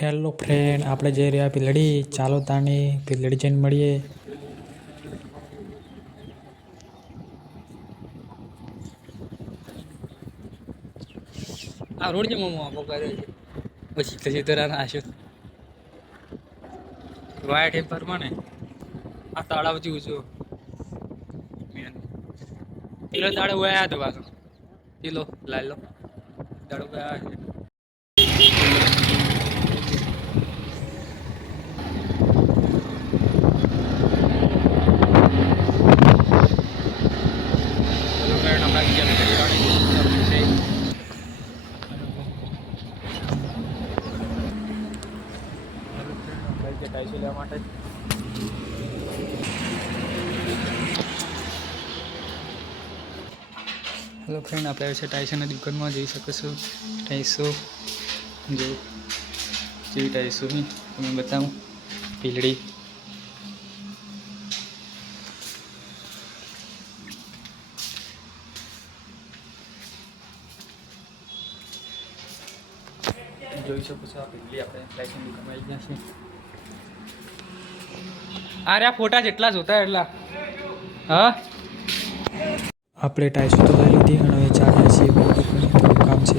Hello friend, આપણે જઈ રહ્યા પીલડી. ચાલો તાની પીલડી જઈને મળીએ. આ રોડ જેમ આપો કરે છે પછી તો સીધા નાખ્યો વાયા ટેમ્પર માં ને આ તાળાવ જેવું છું પેલો દાડો વાયા હતો પાછો પેલો લાલો દાડો વાયા છે. લેવા માટે હેલો ફ્રેન્ડ, આપણે આવે છે ટાઈસોની દુકાનમાં જઈ શકો છો. ટાઈસો જો જેવી ટાઈસોની તમે બતાવું પીલડી જોઈ શકો છો. આ પીલડી આપણે ટાઈસોની દુકાનમાં આવી ગયા છીએ. આ રહ્યા ફોટા જેટલા જોતા એટલા. હા, આપણે ટાઈસો તો લઈ લીધી અને હવે ચાલ્યા છીએ. થોડું કામ છે.